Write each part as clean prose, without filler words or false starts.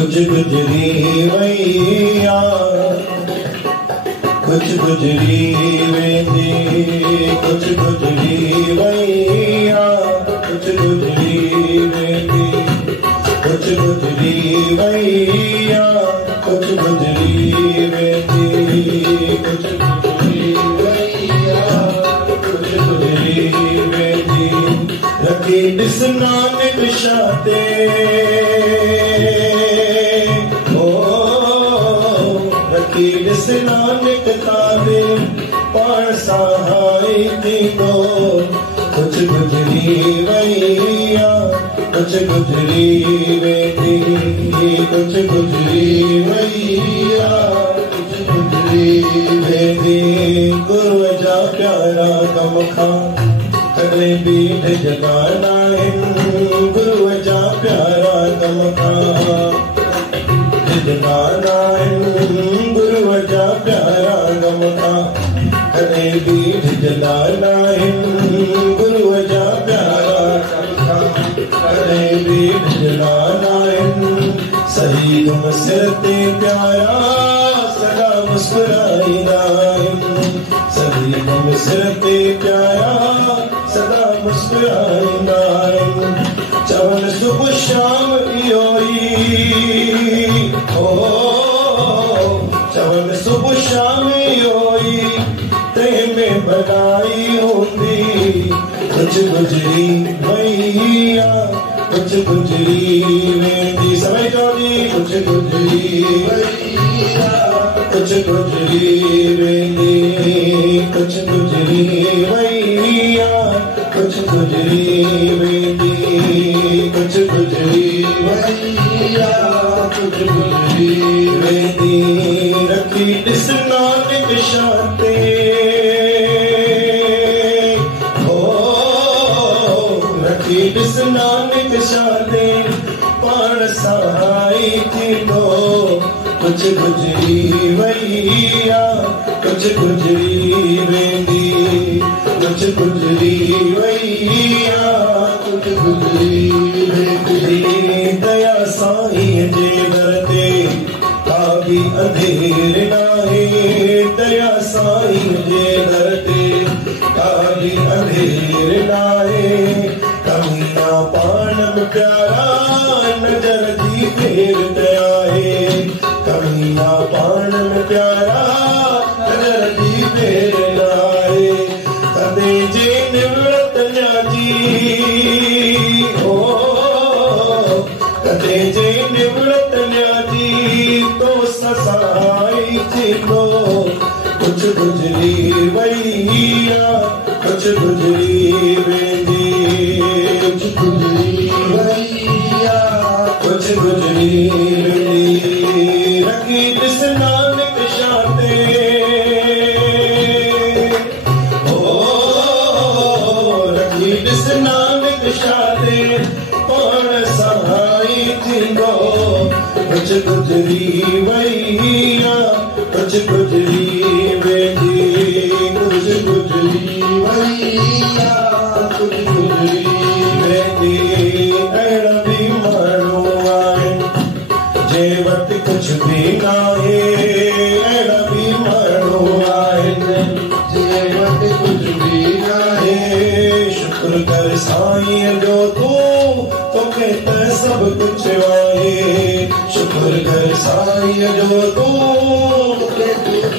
कुछ गुजरी वैया कुछ गुजरी वेंदी कुछ गुजरी वैया कुछ गुजरी वेंदी कुछ गुजरी वैया कुछ गुजरी वेंदी कुछ गुजरी वैया कुछ गुजरी वेंदी रखी ॾिसना निशाते ॾिसना निकता दे पाण सहाय थींदो कुछ गुजरी वैया कुछ गुजरी वेंदी कुछ गुजरी वैया कुछ गुजरी वेंदी गुरुअ जा प्यारा कम खां कॾहिं बि जगाना आहिनि गुरुअ जा प्यारा कम खां जगाना आहिनि गुरुअ जा प्यारा कम खां कॾहिं बि जगाना आहिनि गुरुअ जा प्यारा कम खां कॾहिं बि जगाना आहिनि सही गुम सिर ते प्यारा सदा मुस्कुराईंदा आहिनि सही गुम सिर ते प्यारा सदा मुस्कुराईंदा आहिनि चवनि सुबुह शाम इहो ई चवनि सुबुह शाम इहो ई तंहिंमें भलाई हूंदी कुछ गुजरी वैया कुछ गुजरी वेंदी समय चवंदी कुछ गुजरी वैया कुछ गुजरी वेंदी कुछ गुजरी वैया कुछ गुजरी वेंदी कुछ गुजरी वैया कुछ गुजरी वेंदी रखी ॾिसना निशाते रखी ॾिसना निशाते पाण सहाय थींदो कुछ गुजरी वैया कुछ गुजरी वेंदी कुछ गुजरी वैया कुछ गुजरी वेंदी दया साईं जे दर ते का बि अंधेर नाहे दया साईं जे दर ते का बि अंधेर नाहे कमीना पाण में प्यारा नजर जी फेर ते आहे कमीना पाण में प्यारा नजर जी फेर नाहे कदे जे निवृत न्याजी हो कदे जे निवृत न्याजी तो ससाई थींदो कुछ गुजरी वैया कुछ गुजरी वेंदी कुछ गुजरी वैया कुछ गुजरी वेंदी रखी ॾिसना निशाते रखी ॾिसना निशाते पाण सहाय थींदो कुछ गुजरी वैया कुछ गुजरी वेंदी कुछ गुजरी वैया कुछ गुजरी वेंदी अहिड़ा बि माण्हू आहिनि जे वटि कुछ बि नाहे अहिड़ा बि माण्हू आहिनि जे वटि कुछ बि नाहे शुक्र कर साईं जो तोखे त सभु कुछ आहे शुक्र कर साईं जो तोखे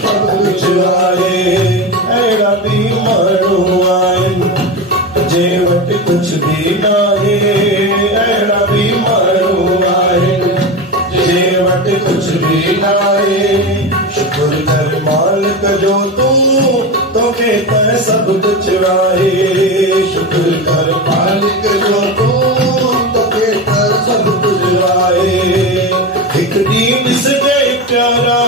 सभु कुछ आहे अहिड़ा बि माण्हू आहिनि जे वटि कुछ बि नाहे अहिड़ा बि माण्हू आहिनि जे वटि कुछ बि नाहे शुक्र कर मालिक जो तोखे त सभु कुछ आहे शुक्र कर मालिक जो तोखे त सभु कुछ आहे हिकु ॾींहुं ॾिसजे प्यारा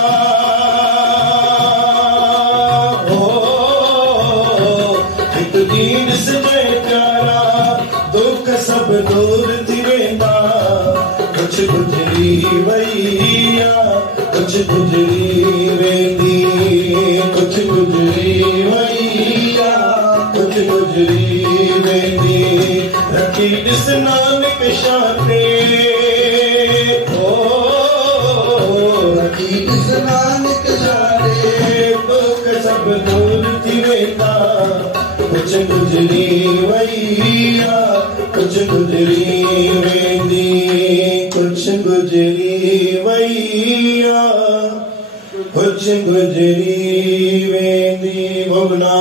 हिकु ॾींहुं ॾिसजे प्यारा दुख सभु दूर थी वेंदा कुछ गुजरी वैया कुछ गुजरी वेंदी कुछ गुजरी वैया कुछ गुजरी वेंदी रखी ॾिसना निशाते ईस नानक जाने दुख सब दूर थी वेंदा कुछ गुजरी वैया कुछ गुजरी वेंदी कुछ गुजरी वैया कुछ गुजरी वेंदी भुगना